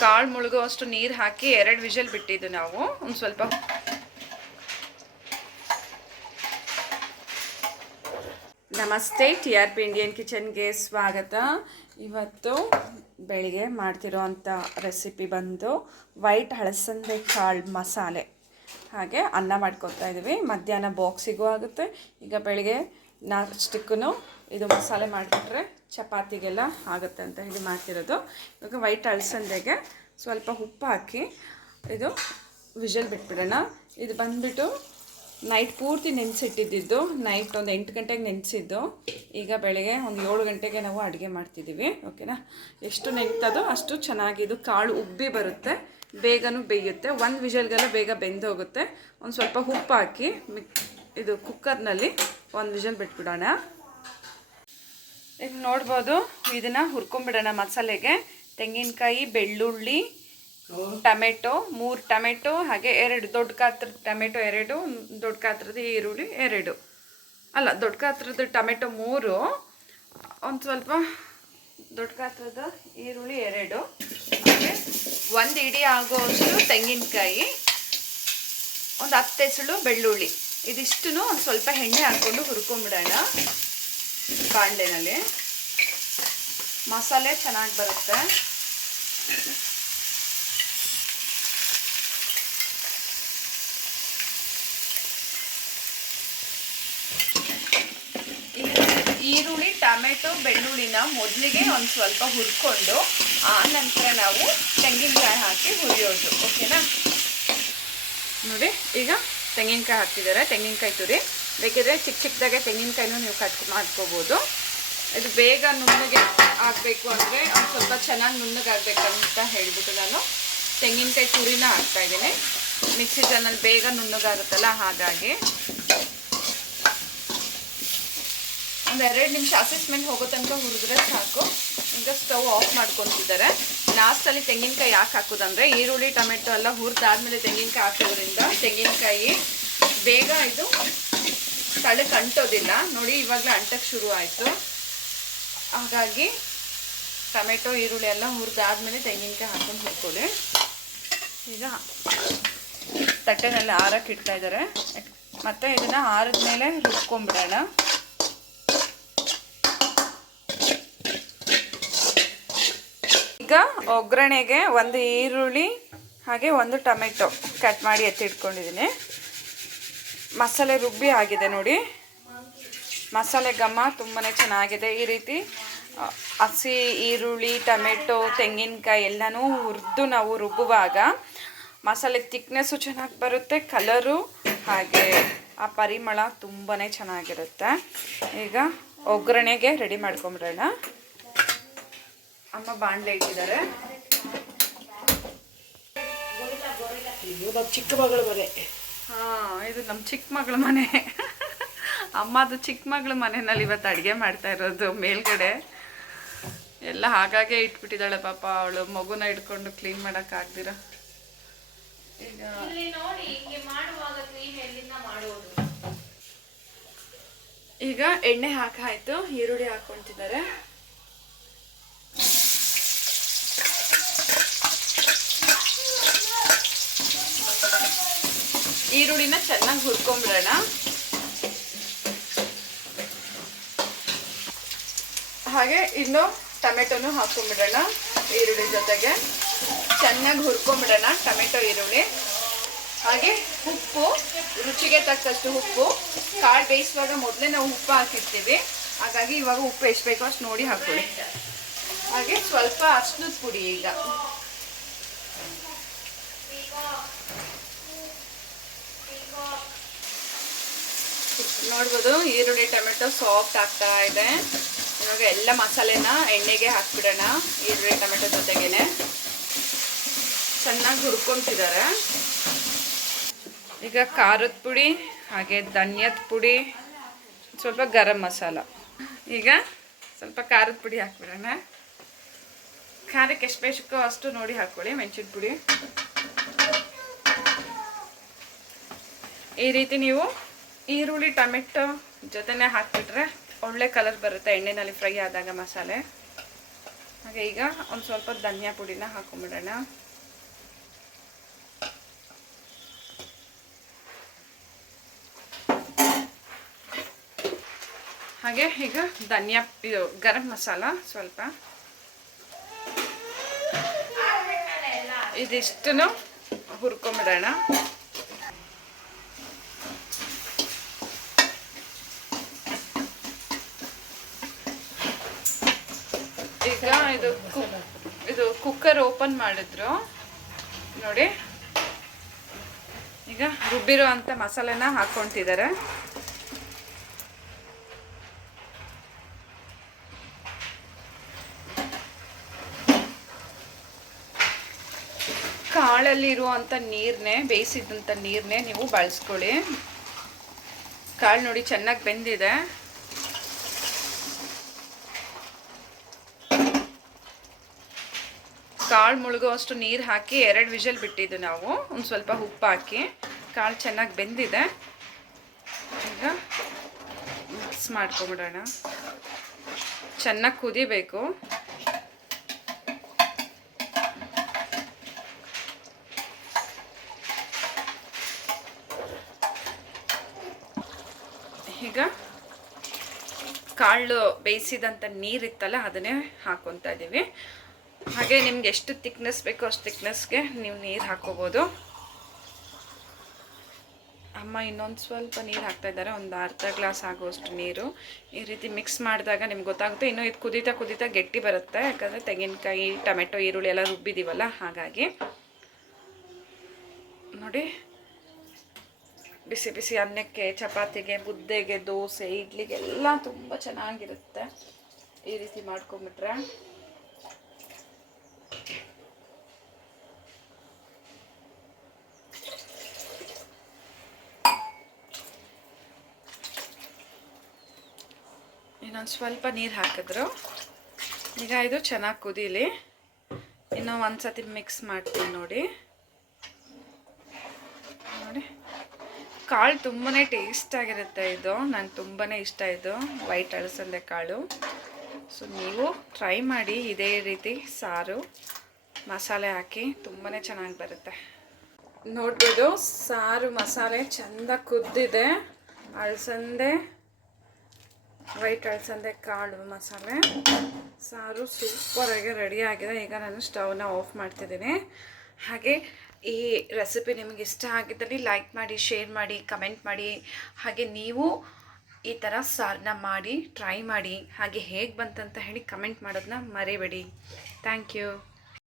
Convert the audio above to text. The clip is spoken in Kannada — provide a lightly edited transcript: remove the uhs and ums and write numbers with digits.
ಕಾಳು ಮುಳುಗುವಷ್ಟು ನೀರು ಹಾಕಿ 2 ವಿಷಲ್ ಬಿಟ್ಟಿದ್ದು ನಾವು. ಒಂದು ಸ್ವಲ್ಪ ನಮಸ್ತೆ, TRP ಇಂಡಿಯನ್ ಕಿಚನ್ಗೆ ಸ್ವಾಗತ. ಇವತ್ತು ಬೆಳಿಗ್ಗೆ ಮಾಡ್ತಿರೋ ಅಂಥ ರೆಸಿಪಿ ಬಂದು ವೈಟ್ ಹಳಸಂದೆ ಕಾಳು ಮಸಾಲೆ. ಹಾಗೆ ಅನ್ನ ಮಾಡ್ಕೊತಾ ಇದ್ದೀವಿ. ಮಧ್ಯಾಹ್ನ ಬಾಕ್ಸಿಗೂ ಆಗುತ್ತೆ. ಈಗ ಬೆಳಿಗ್ಗೆ ನಾಷ್ಟಕ್ಕೂ ಇದು ಮಸಾಲೆ ಮಾಡಿಬಿಟ್ರೆ ಚಪಾತಿಗೆಲ್ಲ ಆಗುತ್ತೆ ಅಂತ ಹೇಳಿ ಮಾಡ್ತಿರೋದು. ಇವಾಗ ವೈಟ್ ಹಳಸಂದೆಗೆ ಸ್ವಲ್ಪ ಉಪ್ಪು ಹಾಕಿ ಇದು ವಿಷಲ್ ಬಿಟ್ಬಿಡೋಣ. ಇದು ಬಂದುಬಿಟ್ಟು ನೈಟ್ ಪೂರ್ತಿ ನೆನೆಸಿಟ್ಟಿದ್ದು. ನೈಟ್ ಒಂದು 8 ಗಂಟೆಗೆ ನೆನೆಸಿದ್ದು. ಈಗ ಬೆಳಗ್ಗೆ ಒಂದು 7 ಗಂಟೆಗೆ ನಾವು ಅಡುಗೆ ಮಾಡ್ತಿದ್ದೀವಿ. ಓಕೆನಾ? ಎಷ್ಟು ನೆನೆತದೋ ಅಷ್ಟು ಚೆನ್ನಾಗಿದು ಕಾಳು ಉಬ್ಬಿ ಬರುತ್ತೆ, ಬೇಗನೂ ಬೇಯುತ್ತೆ. 1 ವಿಷಲ್ಗೆಲ್ಲ ಬೇಗ ಬೆಂದೋಗುತ್ತೆ. ಒಂದು ಸ್ವಲ್ಪ ಉಪ್ಪು ಹಾಕಿ ಇದು ಕುಕ್ಕರ್ನಲ್ಲಿ 1 ವಿಷಲ್ ಬಿಟ್ಬಿಡೋಣ. ಈಗ ನೋಡ್ಬೋದು, ಇದನ್ನು ಹುರ್ಕೊಂಬಿಡೋಣ ಮಸಾಲೆಗೆ. ತೆಂಗಿನಕಾಯಿ, ಬೆಳ್ಳುಳ್ಳಿ, ಟೊಮೆಟೊ 3 ಟೊಮೆಟೊ, ಹಾಗೆ 2 ದೊಡ್ಡ ಗಾತ್ರದ ಟೊಮೆಟೊ, 2 ದೊಡ್ಡ ಗಾತ್ರದ ಈರುಳ್ಳಿ 2 ಅಲ್ಲ ದೊಡ್ಡ ಗಾತ್ರದ ಟೊಮೆಟೊ 3, ಒಂದು ಸ್ವಲ್ಪ ದೊಡ್ಡ ಗಾತ್ರದ ಈರುಳ್ಳಿ 2, ಹಾಗೆ 1 ಇಡೀ ಆಗೋಷ್ಟು ತೆಂಗಿನಕಾಯಿ, ಒಂದು 10 ಎಸಳು ಬೆಳ್ಳುಳ್ಳಿ. ಇದಿಷ್ಟು ಒಂದು ಸ್ವಲ್ಪ ಎಣ್ಣೆ ಹಾಕ್ಕೊಂಡು ಹುರ್ಕೊಂಬಿಡೋಣ ಬಾಣಲೆನಲ್ಲಿ. ಮಸಾಲೆ ಚೆನ್ನಾಗಿ ಬರುತ್ತೆ. ಈರುಳ್ಳಿ, ಟೊಮೆಟೊ, ಬೆಳ್ಳುಳ್ಳಿನ ಮೊದಲಿಗೆ ಒಂದು ಸ್ವಲ್ಪ ಹುರ್ಕೊಂಡು ಆ ನಂತರ ನಾವು ತೆಂಗಿನಕಾಯಿ ಹಾಕಿ ಹುರಿಯೋದು. ಓಕೆನಾ? ನೋಡಿ, ಈಗ ತೆಂಗಿನಕಾಯಿ ಹಾಕ್ತಿದ್ದಾರೆ. ತೆಂಗಿನಕಾಯಿ ತುರಿ ಬೇಕಿದ್ರೆ ಚಿಕ್ಕ ಚಿಕ್ಕದಾಗೆ ತೆಂಗಿನಕಾಯಿನೂ ನೀವು ಕಟ್ ಮಾಡ್ಕೋಬೋದು. ಇದು ಬೇಗ ನುಣ್ಣಗೆ ಆಗಬೇಕು ಅಂದರೆ ಒಂದು ಸ್ವಲ್ಪ ಚೆನ್ನಾಗಿ ನುಣ್ಣಗಾಗಬೇಕಂತ ಹೇಳಿಬಿಟ್ಟು ನಾನು ತೆಂಗಿನಕಾಯಿ ತುರಿನ ಹಾಕ್ತಾಯಿದ್ದೀನಿ. ಮಿಕ್ಸಿ ಜಾರ್ನಲ್ಲಿ ಬೇಗ ನುಣ್ಣಗಾಗುತ್ತಲ್ಲ, ಹಾಗಾಗಿ ಒಂದು 2 ನಿಮಿಷ ಅಸೆಸ್ಮೆಂಟ್ ಹೋಗೋ ತನಕ ಹುರಿದ್ರೆ ಸಾಕು. ಈಗ ಸ್ಟವ್ ಆಫ್ ಮಾಡ್ಕೊತಿದ್ದಾರೆ. ಲಾಸ್ಟಲ್ಲಿ ತೆಂಗಿನಕಾಯಿ ಯಾಕೆ ಹಾಕೋದಂದರೆ ಈರುಳ್ಳಿ ಟೊಮೆಟೊ ಎಲ್ಲ ಹುರಿದಾದ್ಮೇಲೆ ತೆಂಗಿನಕಾಯಿ ಹಾಕೋದ್ರಿಂದ ತೆಂಗಿನಕಾಯಿ ಬೇಗ ಇದು ತಳಕ್ಕೆ ಅಂಟೋದಿಲ್ಲ. ನೋಡಿ, ಇವಾಗಲೇ ಅಂಟಕ್ಕೆ ಶುರು ಆಯಿತು. ಹಾಗಾಗಿ ಟೊಮೆಟೊ ಈರುಳ್ಳಿ ಎಲ್ಲ ಹುರಿದಾದ್ಮೇಲೆ ತೆಂಗಿನಕಾಯಿ ಹಾಕೊಂಡು ಹುರ್ಕೊಳ್ಳಿ. ಈಗ ತಟ್ಟೆನಲ್ಲಿ ಆರಕ್ಕೆ ಇಡ್ತಾ ಇದ್ದಾರೆ. ಮತ್ತು ಇದನ್ನು ಆರಿದ ಮೇಲೆ ರುಬ್ಕೊಂಬಿಡೋಣ. ಈಗ ಒಗ್ಗರಣೆಗೆ 1 ಈರುಳ್ಳಿ ಹಾಗೆ 1 ಟೊಮೆಟೊ ಕಟ್ ಮಾಡಿ ಎತ್ತಿಟ್ಕೊಂಡಿದ್ದೀನಿ. ಮಸಾಲೆ ರುಬ್ಬಿ ಆಗಿದೆ ನೋಡಿ. ಮಸಾಲೆ ಘಮ ತುಂಬಾ ಚೆನ್ನಾಗಿದೆ. ಈ ರೀತಿ ಹಸಿ ಈರುಳ್ಳಿ, ಟೊಮೆಟೊ, ತೆಂಗಿನಕಾಯಿ ಎಲ್ಲನೂ ಹುರಿದು ನಾವು ರುಬ್ಬುವಾಗ ಮಸಾಲೆ ತಿಕ್ನೆಸ್ಸು ಚೆನ್ನಾಗಿ ಬರುತ್ತೆ, ಕಲರು ಹಾಗೆ ಆ ಪರಿಮಳ ತುಂಬಾ ಚೆನ್ನಾಗಿರುತ್ತೆ. ಈಗ ಒಗ್ಗರಣೆಗೆ ರೆಡಿ ಮಾಡ್ಕೊಂಬಿಡೋಣ. ಅಮ್ಮ ಬಾಣಲೆ ಇಟ್ಟಿದ್ದಾರೆ. ಚಿಕ್ಕ ಮಗಳ ಮನೆ. ಇದು ನಮ್ಮ ಚಿಕ್ಕ ಮಗಳ ಮನೆ. ಅಮ್ಮದು ಚಿಕ್ಕ ಮಗಳ ಮನೆಯಲ್ಲಿ ಇವತ್ತು ಅಡುಗೆ ಮಾಡ್ತಾ ಇರೋದು. ಮೇಲ್ಗಡೆ ಎಲ್ಲ ಹಾಗಾಗೆ ಇಟ್ಬಿಟ್ಟಿದ್ದಾಳೆ ಪಾಪ. ಅವಳು ಮಗುನ ಇಟ್ಕೊಂಡು ಕ್ಲೀನ್ ಮಾಡೋಕ್ಕಾಗ್ದಿರ. ಈಗ ಎಣ್ಣೆ ಹಾಕಾಯ್ತು, ಈರುಳ್ಳಿ ಹಾಕೊತಿದ್ದಾರೆ. ಈರುಳ್ಳಿನ ಚೆನ್ನಾಗಿ ಹುರ್ಕೊಂಬಿಡೋಣ. ಹಾಗೆ ಇನ್ನು ಟೊಮೆಟೊನು ಹಾಕೊಂಬಿಡೋಣ. ಈರುಳ್ಳಿ ಜೊತೆಗೆ ಚೆನ್ನಾಗಿ ಹುರ್ಕೊಂಬಿಡೋಣ ಟೊಮೆಟೊ, ಈರುಳ್ಳಿ. ಹಾಗೆ ಉಪ್ಪು, ರುಚಿಗೆ ತಕ್ಕಷ್ಟು ಉಪ್ಪು. ಕಾಳು ಬೇಯಿಸುವಾಗ ಮೊದಲೇ ನಾವು ಉಪ್ಪು ಹಾಕಿರ್ತೀವಿ, ಹಾಗಾಗಿ ಇವಾಗ ಉಪ್ಪು ಎಷ್ಟು ಬೇಕೋ ಅಷ್ಟು ನೋಡಿ ಹಾಕೊಳ್ಳಿ. ಹಾಗೆ ಸ್ವಲ್ಪ ಅರಿಶಿನದ ಪುಡಿ. ಈಗ ನೋಡ್ಬೋದು, ಈರುಳ್ಳಿ ಟೊಮೆಟೊ ಸಾಫ್ಟ್ ಆಗ್ತಾ ಇದೆ. ಇವಾಗ ಎಲ್ಲ ಮಸಾಲೆನ ಎಣ್ಣೆಗೆ ಹಾಕ್ಬಿಡೋಣ. ಈರುಳ್ಳಿ ಟೊಮೆಟೊ ಜೊತೆಗೇನೆ ಚೆನ್ನಾಗಿ ಹುರ್ಕೊತಿದ್ದಾರೆ. ಈಗ ಖಾರದ ಪುಡಿ ಹಾಗೆ ಧನಿಯದ ಪುಡಿ, ಸ್ವಲ್ಪ ಗರಂ ಮಸಾಲ. ಈಗ ಸ್ವಲ್ಪ ಖಾರದ ಪುಡಿ ಹಾಕ್ಬಿಡೋಣ. ಖಾರಕ್ಕೆ ಎಷ್ಟು ಬೇಕೋ ಅಷ್ಟು ನೋಡಿ ಹಾಕ್ಕೊಳ್ಳಿ. ಮೆಣಸಿನ ಪುಡಿ. ಈ ರೀತಿ ನೀವು ಈರುಳ್ಳಿ ಟೊಮೆಟೊ ಜೊತೆನೇ ಹಾಕ್ಬಿಟ್ರೆ ಒಳ್ಳೆ ಕಲರ್ ಬರುತ್ತೆ ಎಣ್ಣೆನಲ್ಲಿ ಫ್ರೈ ಆದಾಗ ಮಸಾಲೆ. ಹಾಗೆ ಈಗ ಒಂದು ಸ್ವಲ್ಪ ಧನಿಯಾ ಪುಡಿನ ಹಾಕೊಂಡ್ಬಿಡೋಣ. ಹಾಗೆ ಈಗ ಇದು ಗರಂ ಮಸಾಲ ಸ್ವಲ್ಪ, ಇದಿಷ್ಟನ್ನು ಹುರ್ಕೊಂಬಿಡೋಣ. ಈಗ ಇದು ಕುಕ್ಕರ್ ಓಪನ್ ಮಾಡಿದ್ರು ನೋಡಿ. ಈಗ ರುಬ್ಬಿರೋ ಅಂಥ ಮಸಾಲೆನ ಹಾಕ್ಕೊತಿದ್ದಾರೆ. ಕಾಳಲ್ಲಿ ಇರುವಂಥ ನೀರನ್ನೇ, ಬೇಯಿಸಿದಂಥ ನೀರನ್ನೇ ನೀವು ಬಳಸ್ಕೊಳ್ಳಿ. ಕಾಳು ನೋಡಿ ಚೆನ್ನಾಗಿ ಬೆಂದಿದೆ. ಕಾಳು ಮುಳುಗುವಷ್ಟು ನೀರು ಹಾಕಿ 2 ವಿಷಲ್ ಬಿಟ್ಟಿದ್ದು ನಾವು. ಒಂದು ಸ್ವಲ್ಪ ಉಪ್ಪು ಹಾಕಿ ಕಾಳು ಚೆನ್ನಾಗಿ ಬೆಂದಿದೆ. ಈಗ ಮಿಕ್ಸ್ ಮಾಡ್ಕೊಂಬಿಡೋಣ. ಚೆನ್ನಾಗಿ ಕುದಿಬೇಕು. ಈಗ ಕಾಳು ಬೇಯಿಸಿದಂಥ ನೀರಿತ್ತಲ್ಲ ಅದನ್ನೇ ಹಾಕ್ಕೊತಾ ಇದ್ದೀವಿ. ಹಾಗೆ ನಿಮ್ಗೆ ಎಷ್ಟು ತಿಕ್ನೆಸ್ ಬೇಕೋ ಅಷ್ಟು ತಿಕ್ನೆಸ್ಗೆ ನೀವು ನೀರು ಹಾಕ್ಕೋಬೋದು. ಅಮ್ಮ ಇನ್ನೊಂದು ಸ್ವಲ್ಪ ನೀರು ಹಾಕ್ತಾಯಿದ್ದಾರೆ, ಒಂದು ಅರ್ಧ ಗ್ಲಾಸ್ ಆಗೋಷ್ಟು ನೀರು. ಈ ರೀತಿ ಮಿಕ್ಸ್ ಮಾಡಿದಾಗ ನಿಮ್ಗೆ ಗೊತ್ತಾಗುತ್ತೆ. ಇನ್ನೂ ಇದು ಕುದೀತಾ ಕುದೀತಾ ಗಟ್ಟಿ ಬರುತ್ತೆ, ಯಾಕಂದರೆ ತೆಂಗಿನಕಾಯಿ, ಟೊಮೆಟೊ, ಈರುಳ್ಳಿ ಎಲ್ಲ ರುಬ್ಬಿದ್ದೀವಲ್ಲ, ಹಾಗಾಗಿ. ನೋಡಿ, ಬಿಸಿ ಬಿಸಿ ಅನ್ನಕ್ಕೆ, ಚಪಾತಿಗೆ, ಮುದ್ದೆಗೆ, ದೋಸೆ, ಇಡ್ಲಿಗೆಲ್ಲ ತುಂಬ ಚೆನ್ನಾಗಿರುತ್ತೆ ಈ ರೀತಿ ಮಾಡ್ಕೊಂಬಿಟ್ರೆ. ಇನ್ನೊಂದು ಸ್ವಲ್ಪ ನೀರು ಹಾಕಿದ್ರು. ಈಗ ಇದು ಚೆನ್ನಾಗಿ ಕುದೀಲಿ. ಇನ್ನೂ ಒಂದು ಸತಿ ಮಿಕ್ಸ್ ಮಾಡ್ತೀನಿ ನೋಡಿ. ನೋಡಿ, ಕಾಳು ತುಂಬಾ ಟೇಸ್ಟಾಗಿರುತ್ತೆ. ಇದು ನನಗೆ ತುಂಬಾ ಇಷ್ಟ, ಇದು ವೈಟ್ ಅಲಸಂದೆ ಕಾಳು. ಸೊ ನೀವು ಟ್ರೈ ಮಾಡಿ ಇದೇ ರೀತಿ ಸಾರು ಮಸಾಲೆ ಹಾಕಿ, ತುಂಬಾ ಚೆನ್ನಾಗಿ ಬರುತ್ತೆ. ನೋಡ್ಬೋದು, ಸಾರು ಮಸಾಲೆ ಚೆಂದ ಕುದ್ದಿದೆ. ಅಲಸಂದೆ, ವೈಟ್ ಅಲಸಂದೆ ಕಾಳು ಮಸಾಲೆ ಸಾರು ಸೂಪರಾಗಿ ರೆಡಿಯಾಗಿದೆ. ಈಗ ನಾನು ಸ್ಟವ್ನ ಆಫ್ ಮಾಡ್ತಿದ್ದೀನಿ. ಹಾಗೆ ಈ ರೆಸಿಪಿ ನಿಮಗೆ ಇಷ್ಟ ಆಗಿದ್ದಲ್ಲಿ ಲೈಕ್ ಮಾಡಿ, ಶೇರ್ ಮಾಡಿ, ಕಮೆಂಟ್ ಮಾಡಿ. ಹಾಗೆ ನೀವು ಈ ಥರ ಸಾರನ್ನ ಮಾಡಿ ಟ್ರೈ ಮಾಡಿ. ಹಾಗೆ ಹೇಗೆ ಬಂತಂತ ಹೇಳಿ ಕಮೆಂಟ್ ಮಾಡೋದನ್ನ ಮರಿಬೇಡಿ. Thank you.